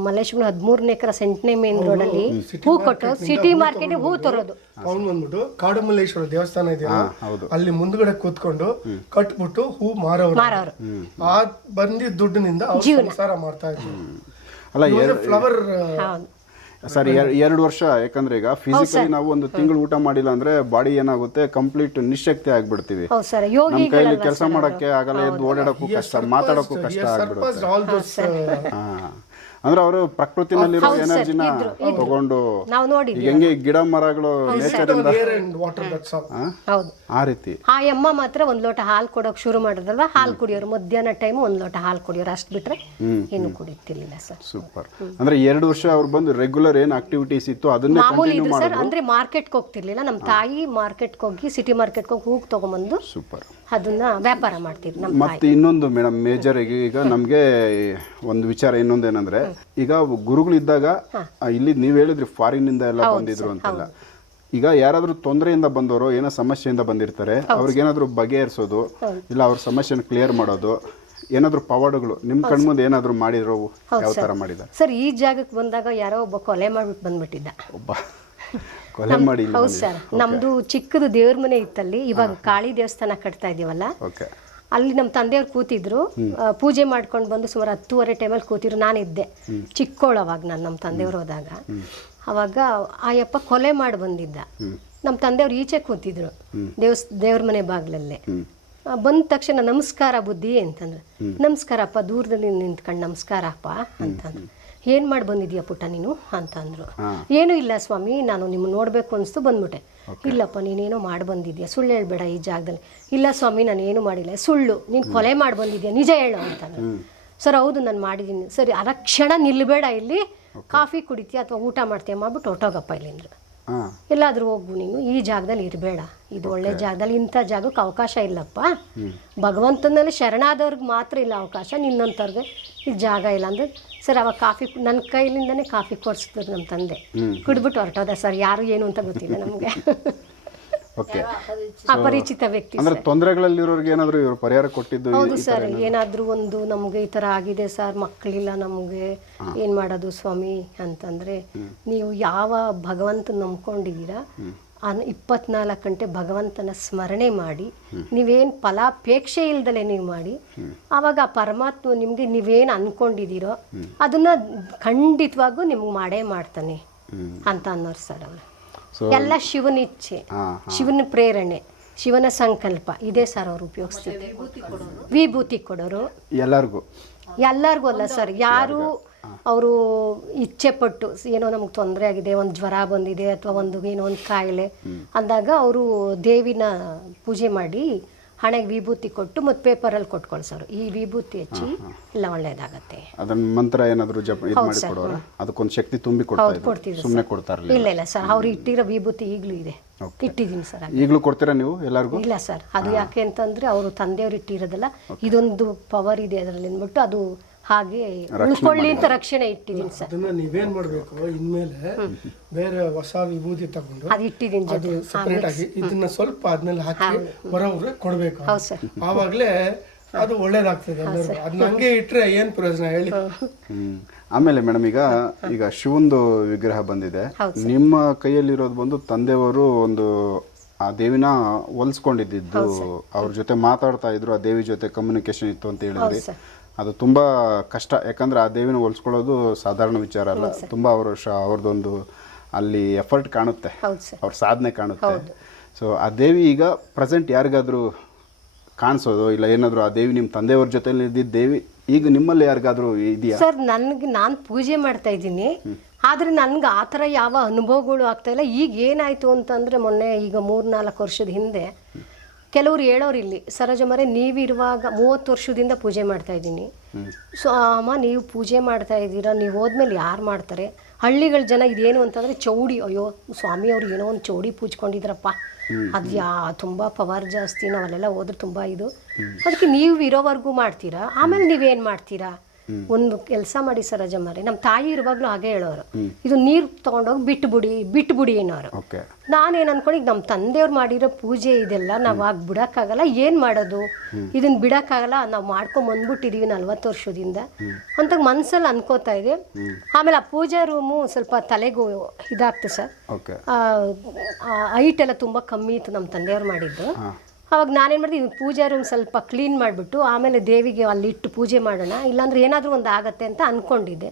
ಮಲ್ಲೇಶ್ವರ ಹದಿಮೂರನೇ ಕರ ಸೆಂಟನೇ ಮೇನ್ ರೋಡಲ್ಲಿ ಹೂ ಕೊಟ್ಟರು ಸಿಟಿ ಮಾರ್ಕೆಟ್ ಹೂ ತರೋದು. ಅವ್ನು ಬಂದ್ಬಿಟ್ಟು ಕಾಡುಮಲ್ಲೇಶ್ವರ ದೇವಸ್ಥಾನ ಇದೆಯಲ್ಲ ಹೌದು. ಅಲ್ಲಿ ಮುಂದ್ಗಡೆ ಕೂತ್ಕೊಂಡು ಕಟ್ಬಿಟ್ಟು ಹೂ ಮಾರೋರು ಮಾರೋರು ಆ ಬಂದಿದ್ದ ದುಡ್ಡಿನಿಂದ ಅವ್ರು ಸಂಸಾರ ಮಾಡ್ತಾ ಇದ್ರು. ಅಲ್ಲ ಫ್ಲವರ್ ಹೌದು. ಸರ್ ಎರಡು ವರ್ಷ ಯಾಕಂದ್ರೆ ಈಗ ಫಿಸಿಕಲಿ ನಾವು ಒಂದು ತಿಂಗಳು ಊಟ ಮಾಡಿಲ್ಲ ಅಂದ್ರೆ ಬಾಡಿ ಏನಾಗುತ್ತೆ? ಕಂಪ್ಲೀಟ್ ನಿಶಕ್ತಿ ಆಗ್ಬಿಡ್ತೀವಿ. ಹೌದು ಸರ್ ನಮ್ಮ ಕೈಯಲ್ಲಿ ಕೆಲಸ ಮಾಡಕ್ಕೆ ಆಗಲ್ಲ ಎದ್ದು ಓಡಾಡಕ್ಕೂ ಕಷ್ಟ ಮಾತಾಡಕ್ಕೂ ಕಷ್ಟ ಆಗ್ಬಿಡುತ್ತೆ. ಆಲ್ ದೋಸ್ ಹಾ. ಅಂದ್ರೆ ಅವರು ಪ್ರಕೃತಿನಲ್ಲಿರೋ ಎನರ್ಜಿನ ತಗೊಂಡು ನಾವು ನೋಡಿ ಹೆಂಗೆ ಗಿಡ ಮರಗಳು ನೇಚರ್ ಇಂದ ಆ? ರೀತಿ. ಆ ಅಮ್ಮ ಮಾತ್ರ ಒಂದ್ ಲೋಟ ಹಾಲು ಕೊಡೋಕೆ ಶುರು ಮಾಡಿದ್ರಲ್ವಾ? ಹಾಲು ಕುಡಿಯೋರು. ಮಧ್ಯಾಹ್ನ ಟೈಮ್ ಒಂದ್ ಲೋಟ ಹಾಲು ಕುಡಿಯೋರು. ಅಷ್ಟು ಬಿಟ್ರೆ ಏನು ಕುಡಿತಿರ್ಲಿಲ್ಲ ಸರ್. ಸೂಪರ್. ಅಂದ್ರೆ ಎರಡು ವರ್ಷ ಅವ್ರು ಬಂದು ರೆಗ್ಯುಲರ್ ಏನ್ ಆಕ್ಟಿವಿಟೀಸ್ ಇತ್ತು ಅದನ್ನೇ ಮಾಮೂಲಿ ಕಂಟಿನ್ಯೂ ಇದ್ರು ಸರ್. ಅಂದ್ರೆ ಮಾರ್ಕೆಟ್ಗೆ ಹೋಗ್ತಿರ್ಲಿಲ್ಲ. ನಮ್ಮ ತಾಯಿ ಮಾರ್ಕೆಟ್ಗೆ ಹೋಗಿ ಸಿಟಿ ಮಾರ್ಕೆಟ್ಗೆ ಹೋಗಿ ಹೂಗ್ ತಗೊಂಬಂದು ಸೂಪರ್. ಅದನ್ನ ವ್ಯಾಪಾರ ಮಾಡ್ತಿದ್ರು ನಮ್ಮ ಮತ್ತೆ ಇನ್ನೊಂದು ಮೇಡಮ್ ಮೇಜರ್ ಈಗ ನಮಗೆ ಒಂದು ವಿಚಾರ ಇನ್ನೊಂದು ಏನಂದ್ರೆ ಈಗ ಗುರುಗಳಿದ್ದಾಗ ಇದ್ದಾಗ ಇಲ್ಲಿ ನೀವು ಹೇಳಿದ್ರಿ ಫಾರಿನ್ ಇಂದ ಎಲ್ಲ ಬಂದಿದ್ರು ಅಂತೆಲ್ಲ. ಈಗ ಯಾರಾದ್ರೂ ತೊಂದರೆಯಿಂದ ಬಂದವರು ಏನೋ ಸಮಸ್ಯೆಯಿಂದ ಬಂದಿರ್ತಾರೆ ಅವ್ರಿಗೇನಾದ್ರೂ ಬಗೆಹರಿಸೋದು ಇಲ್ಲ ಅವ್ರ ಸಮಸ್ಯೆನ ಕ್ಲಿಯರ್ ಮಾಡೋದು ಏನಾದ್ರೂ ಪವಾಡಗಳು ನಿಮ್ ಕಣ್ಮುಂದೆ ಏನಾದ್ರೂ ಮಾಡಿರೋ ಯಾವ ತರ ಮಾಡಿದ? ಸರ್ ಈ ಜಾಗಕ್ಕೆ ಬಂದಾಗ ಯಾರೋ ಒಬ್ಬ ಕೊಲೆ ಮಾಡ್ಬಿಟ್ಟು ಬಂದ್ಬಿಟ್ಟಿದ್ದ. ಒಬ್ಬ ಕೊಲೆ ಮಾಡಿ ಹೌದು ಸರ್. ನಮ್ದು ಚಿಕ್ಕದು ದೇವ್ರ ಮನೆ ಇತ್ತಲ್ಲಿ ಇವಾಗ ಕಾಳಿ ದೇವಸ್ಥಾನ ಕಟ್ತಾ ಇದೀವಲ್ಲ? ಓಕೆ ಅಲ್ಲಿ ನಮ್ಮ ತಂದೆಯವ್ರು ಕೂತಿದ್ರು. ಪೂಜೆ ಮಾಡ್ಕೊಂಡು ಬಂದು ಸುಮಾರು ಹತ್ತುವರೆ ಟೈಮಲ್ಲಿ ಕೂತಿದ್ರು. ನಾನಿದ್ದೆ ಚಿಕ್ಕೋಳು ಅವಾಗ ನಾನು ನಮ್ಮ ತಂದೆಯವ್ರು ಹೋದಾಗ. ಅವಾಗ ಆಯಪ್ಪ ಕೊಲೆ ಮಾಡಿ ಬಂದಿದ್ದ. ನಮ್ಮ ತಂದೆಯವ್ರು ಈಚೆ ಕೂತಿದ್ರು. ದೇವಸ್ ದೇವ್ರ ಮನೆ ಬಾಗ್ಲಲ್ಲೇ. ಬಂದ ತಕ್ಷಣ ನಮಸ್ಕಾರ ಬುದ್ಧಿ ಅಂತಂದ್ರು ನಮಸ್ಕಾರಪ್ಪ ದೂರದಲ್ಲಿ ನಿಂತ್ಕೊಂಡು ನಮಸ್ಕಾರಪ್ಪ ಅಂತಂದ್ರು. ಏನ್ ಮಾಡಿ ಬಂದಿದ್ಯಾ ಪುಟ್ಟ ನೀನು? ಅಂತಂದ್ರು. ಏನೂ ಇಲ್ಲ ಸ್ವಾಮಿ ನಾನು ನಿಮ್ಮ ನೋಡ್ಬೇಕು ಅನಿಸ್ತು ಬಂದ್ಬಿಟ್ಟೆ. ಇಲ್ಲಪ್ಪ ನೀನೇನೋ ಮಾಡಿ ಬಂದಿದ್ಯಾ? ಸುಳ್ಳು ಹೇಳ್ಬೇಡ ಈ ಜಾಗದಲ್ಲಿ. ಇಲ್ಲ ಸ್ವಾಮಿ ನಾನು ಏನು ಮಾಡಿಲ್ಲ. ಸುಳ್ಳು. ನೀನು ಕೊಲೆ ಮಾಡಿ ಬಂದಿದ್ಯಾ? ನಿಜ ಹೇಳು ಅಂತಂದ್ರು ಸರ್ ಹೌದು ನಾನು ಮಾಡಿದ್ದೀನಿ. ಸರಿ ಅರಕ್ಷಣ ನಿಲ್ಲಬೇಡ ಇಲ್ಲಿ. ಕಾಫಿ ಕುಡಿತೀಯ ಅಥವಾ ಊಟ ಮಾಡ್ತೀಯ? ಮಾಡ್ಬಿಟ್ಟು ಹೊಟ್ಟೋಗಪ್ಪ ಇಲ್ಲಿಂದ್ರೆ ಎಲ್ಲಾದ್ರೂ ಹೋಗು ನೀನು. ಈ ಜಾಗದಲ್ಲಿ ಇರಬೇಡ. ಇದು ಒಳ್ಳೆ ಜಾಗದಲ್ಲಿ ಇಂಥ ಜಾಗಕ್ಕೆ ಅವಕಾಶ ಇಲ್ಲಪ್ಪ. ಭಗವಂತನಲ್ಲಿ ಶರಣಾದವ್ರಿಗೆ ಮಾತ್ರ ಇಲ್ಲ ಅವಕಾಶ. ನಿನ್ನಂಥವ್ರಿಗೆ ಇಲ್ಲಿ ಜಾಗ ಇಲ್ಲ ಅಂದ್ರೆ ಸರ್ ಅವಾಗ ಕಾಫಿ ನನ್ನ ಕೈಲಿಂದನೇ ಕಾಫಿ ಕೊಡಿಸ್ತಾರೆ ನಮ್ಮ ತಂದೆ. ಕುಡ್ಬಿಟ್ಟು ಹೊರಟೋದ ಸರ್ ಯಾರು ಏನು ಅಂತ ಗೊತ್ತಿಲ್ಲ ನಮಗೆ. ಓಕೆ. ಅಪರಿಚಿತ ವ್ಯಕ್ತಿ ಅಂದ್ರೆ ತೊಂದರೆಗಳಲ್ಲಿರೋರ್ಗೆ ಏನಾದರೂ ಇವರು ಪರಿಹಾರ ಕೊಟ್ಟಿದ್ದು ಹೌದು ಸರ್ ಏನಾದರೂ? ಒಂದು ನಮಗೆ ಈ ಥರ ಆಗಿದೆ ಸರ್ ಮಕ್ಕಳಿಲ್ಲ ನಮಗೆ ಏನು ಮಾಡೋದು ಸ್ವಾಮಿ ಅಂತಂದರೆ ನೀವು ಯಾವ ಭಗವಂತ ನಂಬ್ಕೊಂಡಿದ್ದೀರಾ ಅನ್ ಇಪ್ಪತ್ನಾಲ್ಕು ಗಂಟೆ ಭಗವಂತನ ಸ್ಮರಣೆ ಮಾಡಿ ನೀವೇನು ಫಲಾಪೇಕ್ಷೆ ಇಲ್ದಲೆ ನೀವು ಮಾಡಿ ಆವಾಗ ಆ ಪರಮಾತ್ಮ ನಿಮಗೆ ನೀವೇನು ಅಂದ್ಕೊಂಡಿದ್ದೀರೋ ಅದನ್ನ ಖಂಡಿತವಾಗೂ ನಿಮ್ಗೆ ಮಾಡೇ ಮಾಡ್ತಾನೆ ಅಂತ ಅನ್ನೋರು ಸರ್ ಅವರು. ಎಲ್ಲ ಶಿವನ ಇಚ್ಛೆ ಶಿವನ ಪ್ರೇರಣೆ ಶಿವನ ಸಂಕಲ್ಪ. ಇದೇ ಸರ್ ಅವ್ರು ಉಪಯೋಗಿಸ್ತಿದ್ರು ವಿಭೂತಿ ಕೊಡೋರು. ಎಲ್ಲರಿಗೂ. ಎಲ್ಲರಿಗೂ ಅಲ್ಲ ಸರ್. ಯಾರು ಅವರು ಇಚ್ಛೆ ಪಟ್ಟು ಏನೋ ನಮಗೆ ತೊಂದರೆ ಆಗಿದೆ ಒಂದು ಜ್ವರ ಬಂದಿದೆ ಅಥವಾ ಒಂದು ಏನೋ ಒಂದು ಕಾಯಿಲೆ ಅಂದಾಗ ಅವರು ದೇವಿನ ಪೂಜೆ ಮಾಡಿ ಹಣೆಗೆ ವಿಭೂತಿ ಕೊಟ್ಟು ಮತ್ತು ಪೇಪರಲ್ಲಿ ಕೊಟ್ಟು ಕಳ್ಸೋರು ಈ ವಿಭೂತಿ ಹಚ್ಚಿ ಎಲ್ಲ ಒಳ್ಳೇದಾಗತ್ತೆ. ಅದನ್ನ ಮಂತ್ರ ಏನಾದರೂ ಜಪ ಇದು ಮಾಡಿ ಕೊಡೋರು? ಅದಕ್ಕೊಂದು ಶಕ್ತಿ ತುಂಬಿ ಕೊಡ್ತಾ ಹೌದು ಇದ್ರು. ಸುಮ್ಮನೆ ಕೊಡ್ತಾ ಇಲ್ಲ ಇಲ್ಲ ಸರ್. ಅವ್ರು ಇಟ್ಟಿರೋ ವಿಭೂತಿ ಈಗಲೂ ಇದೆ. ಇಟ್ಟಿದ್ದೀನಿ ಸರ್ ಅದು. ಈಗಲೂ ಕೊಡ್ತೀರಾ ನೀವು ಎಲ್ಲರಿಗೂ? ಇಲ್ಲ ಸರ್. ಅದು ಯಾಕೆ ಅಂತಂದ್ರೆ ಅವರು ತಂದೆಯವರು ಇಟ್ಟಿರೋದಲ್ಲ ಇದೊಂದು ಪವರ್ ಇದೆ ಅದರಲ್ಲಿ ಅಂದ್ಬಿಟ್ಟು ಅದು ಹಾಗೆ ಉಳ್ಕೊಳ್ಳಿ ಅಂತ ರಕ್ಷಣೆ ಇಟ್ಟಿದ್ದೀನಿ ಸರ್. ಅದನ್ನ ನೀವೇನ್ ಮಾಡ್ಬೇಕು? ಇನ್ಮೇಲೆ ಬೇರೆ ಹೊಸ ವಿಭೂತಿ ತಗೊಂಡು ಅದು ಇಟ್ಟಿದ್ದೀನಿ ಅದು ಜೊತೆ. ಸಪರೇಟ್ ಆಗಿ ಇದನ್ನ ಸ್ವಲ್ಪ ಅದ್ರಲ್ಲಿ ಹಾಕಿ ಹೊರವ್ರೆ ಕೊಡ್ಬೇಕು. ಹೌದು ಸರ್. ಆವಾಗಲೇ ಅದು ಒಳ್ಳೇದಾಗ್ತದೆ ಎಲ್ಲರಿಗೂ. ಅದನ್ನ ಹಂಗೆ ಇಟ್ರೆ ಏನ್ ಪ್ರಯೋಜನ ಹೇಳಿ. ಆಮೇಲೆ ಮೇಡಮ್ ಈಗ ಈಗ ಶಿವಂದು ವಿಗ್ರಹ ಬಂದಿದೆ. ನಿಮ್ಮ ಕೈಯಲ್ಲಿರೋದು ಬಂದು ತಂದೆಯವರು ಒಂದು ಆ ದೇವಿನ ಹೊಲ್ಸ್ಕೊಂಡಿದ್ದು ಅವ್ರ ಜೊತೆ ಮಾತಾಡ್ತಾ ಇದ್ರು ಆ ದೇವಿ ಜೊತೆ ಕಮ್ಯುನಿಕೇಶನ್ ಇತ್ತು ಅಂತ ಹೇಳಿದ್ರಿ. ಸರ್. ಅದು ತುಂಬಾ ಕಷ್ಟ. ಯಾಕಂದ್ರೆ ಆ ದೇವಿನ ಹೋಲಿಸ್ಕೊಳ್ಳೋದು ಸಾಧಾರಣ ವಿಚಾರ ಅಲ್ಲ. ತುಂಬ ಅವ್ರ ಶ- ಅವ್ರದ್ದೊಂದು ಅಲ್ಲಿ ಎಫರ್ಟ್ ಕಾಣುತ್ತೆ. ಅವ್ರ ಸಾಧನೆ ಕಾಣುತ್ತೆ. ಸೊ ಆ ದೇವಿ ಈಗ ಪ್ರೆಸೆಂಟ್ ಯಾರಿಗಾದರೂ ಕಾಣಿಸೋದು ಇಲ್ಲ ಏನಾದರೂ ಆ ದೇವಿ ನಿಮ್ಮ ತಂದೆಯವ್ರ ಜೊತೆಲಿ ಇದ್ದಿದ್ದ ದೇವಿ ಈಗ ನಿಮ್ಮಲ್ಲಿ ಯಾರಿಗಾದರೂ ಇದೆಯಾ? ಸರ್ ನನಗೆ ನಾನು ಪೂಜೆ ಮಾಡ್ತಾ ಇದ್ದೀನಿ. ಆದರೆ ನನಗೆ ಆ ಥರ ಯಾವ ಅನುಭವಗಳು ಆಗ್ತಾ ಇಲ್ಲ. ಈಗ ಏನಾಯಿತು ಅಂತಂದರೆ ಮೊನ್ನೆ ಈಗ ಮೂರು ನಾಲ್ಕು ವರ್ಷದ ಹಿಂದೆ ಕೆಲವ್ರು ಹೇಳೋರು ಇಲ್ಲಿ ಸರೋಜಮ್ಮರೇ ನೀವಿರುವಾಗ ಮೂವತ್ತು ವರ್ಷದಿಂದ ಪೂಜೆ ಮಾಡ್ತಾ ಇದ್ದೀನಿ. ಸೊ ಅಮ್ಮ ನೀವು ಪೂಜೆ ಮಾಡ್ತಾ ಇದ್ದೀರಾ ನೀವು ಹೋದ್ಮೇಲೆ ಯಾರು ಮಾಡ್ತಾರೆ? ಹಳ್ಳಿಗಳ ಜನ ಇದೇನು ಅಂತಂದರೆ ಚೌಡಿ ಅಯ್ಯೋ ಸ್ವಾಮಿ ಅವ್ರು ಏನೋ ಒಂದು ಚೌಡಿ ಪೂಜ್ಕೊಂಡಿದ್ರಪ್ಪ. ಅದು ಯಾ ತುಂಬ ಪವರ್ ಜಾಸ್ತಿ ನಾವಲ್ಲೆಲ್ಲ ಹೋದ್ರೆ ತುಂಬ ಇದು. ಅದಕ್ಕೆ ನೀವು ಇರೋವರೆಗೂ ಮಾಡ್ತೀರಾ? ಆಮೇಲೆ ನೀವೇನು ಮಾಡ್ತೀರಾ? ಒಂದು ಕೆಲಸ ಮಾಡಿ ಸರ್ ಅಜಮ್ಮರಿ ನಮ್ಮ ತಾಯಿ ಇರುವಾಗಲೂ ಹಾಗೆ ಹೇಳೋರು. ಇದು ನೀರು ತಗೊಂಡೋಗಿ ಬಿಟ್ಟು ಬಿಡಿ ಬಿಟ್ಟು ಬಿಡಿ ಅನ್ನೋರು ನಾನೇನು ಅನ್ಕೊಂಡು ಈಗ ನಮ್ಮ ತಂದೆಯವ್ರು ಮಾಡಿರೋ ಪೂಜೆ ಇದೆಲ್ಲ ನಾವು ಆಗ ಬಿಡೋಕ್ಕಾಗಲ್ಲ ಏನು ಮಾಡೋದು? ಇದನ್ನ ಬಿಡೋಕ್ಕಾಗಲ್ಲ ನಾವು ಮಾಡ್ಕೊಂಡ್ ಬಂದ್ಬಿಟ್ಟಿದೀವಿ ನಲ್ವತ್ತು ವರ್ಷದಿಂದ. ಅಂತ ಮನ್ಸಲ್ಲಿ ಅನ್ಕೋತಾ ಇದೆ ಆಮೇಲೆ ಆ ಪೂಜಾ ರೂಮು ಸ್ವಲ್ಪ ತಲೆಗೂ ಇದಾಗ್ತು ಸರ್. ಹೈಟ್ ಎಲ್ಲ ತುಂಬ ಕಮ್ಮಿ ಇತ್ತು ನಮ್ಮ ತಂದೆಯವ್ರು ಮಾಡಿದ್ದು. ಅವಾಗ ನಾನೇನು ಮಾಡಿದೆ ಇದು ಪೂಜಾ ರೂಮ್ ಸ್ವಲ್ಪ ಕ್ಲೀನ್ ಮಾಡಿಬಿಟ್ಟು ಆಮೇಲೆ ದೇವಿಗೆ ಅಲ್ಲಿ ಇಟ್ಟು ಪೂಜೆ ಮಾಡೋಣ, ಇಲ್ಲಾಂದ್ರೆ ಏನಾದರೂ ಒಂದು ಆಗತ್ತೆ ಅಂತ ಅಂದ್ಕೊಂಡಿದ್ದೆ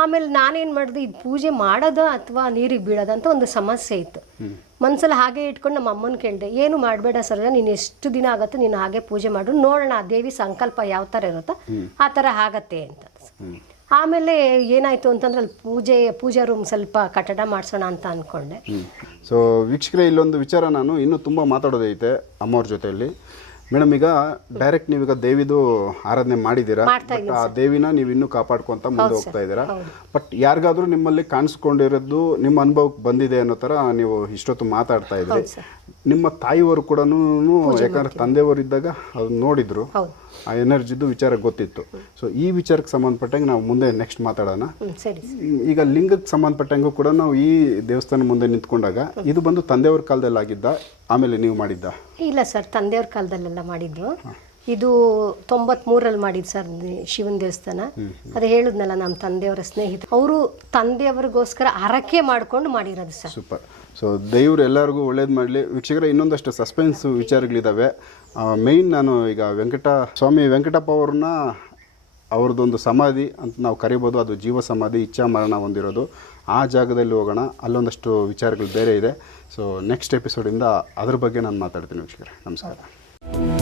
ಆಮೇಲೆ ನಾನೇನು ಮಾಡಿದೆ, ಇದು ಪೂಜೆ ಮಾಡೋದು ಅಥವಾ ನೀರಿಗೆ ಬೀಳೋದಂತ ಒಂದು ಸಮಸ್ಯೆ ಇತ್ತು. ಮನಸ್ಸಲ್ಲಿ ಹಾಗೆ ಇಟ್ಕೊಂಡು ನಮ್ಮ ಅಮ್ಮನ ಕೇಳಿದೆ, ಏನು ಮಾಡಬೇಡ ಸರ್ ನೀನು ಎಷ್ಟು ದಿನ ಆಗುತ್ತೆ ನೀನು ಹಾಗೆ ಪೂಜೆ ಮಾಡು, ನೋಡೋಣ ಆ ದೇವಿ ಸಂಕಲ್ಪ ಯಾವ ಥರ ಇರುತ್ತೋ ಆ ಥರ ಆಗತ್ತೆ ಅಂತ. ಆಮೇಲೆ ಏನಾಯಿತು ಅಂತಂದ್ರೆ ಅಲ್ಲಿ ಪೂಜೆ ಪೂಜಾ ರೂಮ್ ಸ್ವಲ್ಪ ಕಟ್ಟಡ ಮಾಡಿಸೋಣ ಅಂತ ಅಂದ್ಕೊಂಡೆ ಸೊ ವೀಕ್ಷಕರೇ ಇಲ್ಲೊಂದು ವಿಚಾರ ನಾನು ಇನ್ನೂ ತುಂಬ ಮಾತಾಡೋದೈತೆ ಅಮ್ಮವ್ರ ಜೊತೆಯಲ್ಲಿ. ಮೇಡಮ್ ಈಗ ಡೈರೆಕ್ಟ್ ನೀವೀಗ ದೇವಿದು ಆರಾಧನೆ ಮಾಡಿದ್ದೀರಾ? ಬಟ್ ಆ ದೇವಿನ ನೀವು ಇನ್ನೂ ಕಾಪಾಡ್ಕೊಂತ ಮುಂದೆ ಹೋಗ್ತಾ ಇದ್ದೀರಾ? ಬಟ್ ಯಾರಿಗಾದ್ರೂ ನಿಮ್ಮಲ್ಲಿ ಕಾಣಿಸ್ಕೊಂಡಿರೋದು ನಿಮ್ಮ ಅನುಭವಕ್ಕೆ ಬಂದಿದೆ ಅನ್ನೋ ಥರ ನೀವು ಇಷ್ಟೊತ್ತು ಮಾತಾಡ್ತಾ ಇದ್ರಿ. ನಿಮ್ಮ ತಾಯಿಯವರು ಕೂಡ ಯಾಕಂದ್ರೆ ತಂದೆಯವರು ಇದ್ದಾಗ ಅದನ್ನ ನೋಡಿದ್ರು. ಆ ಎನರ್ಜಿದು ವಿಚಾರ ಗೊತ್ತಿತ್ತು. ಸೊ ಈ ವಿಚಾರಕ್ಕೆ ಸಂಬಂಧಪಟ್ಟಂಗೆ ನಾವು ಮುಂದೆ ನೆಕ್ಸ್ಟ್ ಮಾತಾಡೋಣ. ಸರಿ ಈಗ ಲಿಂಗಕ್ಕೆ ಸಂಬಂಧಪಟ್ಟಂಗೂ ಕೂಡ ನಾವು ಈ ದೇವಸ್ಥಾನ ಮುಂದೆ ನಿಂತ್ಕೊಂಡಾಗ ಇದು ಬಂದು ತಂದೆಯವ್ರ ಕಾಲದಲ್ಲಿ ಆಗಿದ್ದ ಆಮೇಲೆ ನೀವು ಮಾಡಿದ್ದ? ಇಲ್ಲ ಸರ್ ತಂದೆಯವ್ರ ಕಾಲದಲ್ಲೆಲ್ಲ ಮಾಡಿದ್ದು. ಇದು ತೊಂಬತ್ಮೂರಲ್ಲಿ ಮಾಡಿದ್ದು ಸರ್ ಶಿವನ ದೇವಸ್ಥಾನ. ಅದು ಹೇಳಿದ್ನಲ್ಲ ನಮ್ಮ ತಂದೆಯವರ ಸ್ನೇಹಿತ. ಅವರು ತಂದೆಯವರಿಗೋಸ್ಕರ ಹರಕೆ ಮಾಡ್ಕೊಂಡು ಮಾಡಿರೋದು ಸರ್. ಸೂಪರ್. ಸೊ ದೇವ್ರು ಎಲ್ಲರಿಗೂ ಒಳ್ಳೇದು ಮಾಡಲಿ. ವೀಕ್ಷಕರ ಇನ್ನೊಂದಷ್ಟು ಸಸ್ಪೆನ್ಸ್ ವಿಚಾರಗಳಿದ್ದಾವೆ ಮೇಯ್ನ್ ನಾನು ಈಗ ವೆಂಕಟ, ಸ್ವಾಮಿ ವೆಂಕಟಪ್ಪ ಅವ್ರನ್ನ ಅವ್ರದ್ದೊಂದು ಸಮಾಧಿ ಅಂತ ನಾವು ಕರಿಬೋದು. ಅದು ಜೀವ ಸಮಾಧಿ ಇಚ್ಛಾ ಮರಣ ಹೊಂದಿರೋದು. ಆ ಜಾಗದಲ್ಲಿ ಹೋಗೋಣ. ಅಲ್ಲೊಂದಷ್ಟು ವಿಚಾರಗಳು ಬೇರೆ ಇದೆ. ಸೊ ನೆಕ್ಸ್ಟ್ ಎಪಿಸೋಡಿಂದ ಅದ್ರ ಬಗ್ಗೆ ನಾನು ಮಾತಾಡ್ತೀನಿ ವೀಕ್ಷಕರೇ. ನಮಸ್ಕಾರ.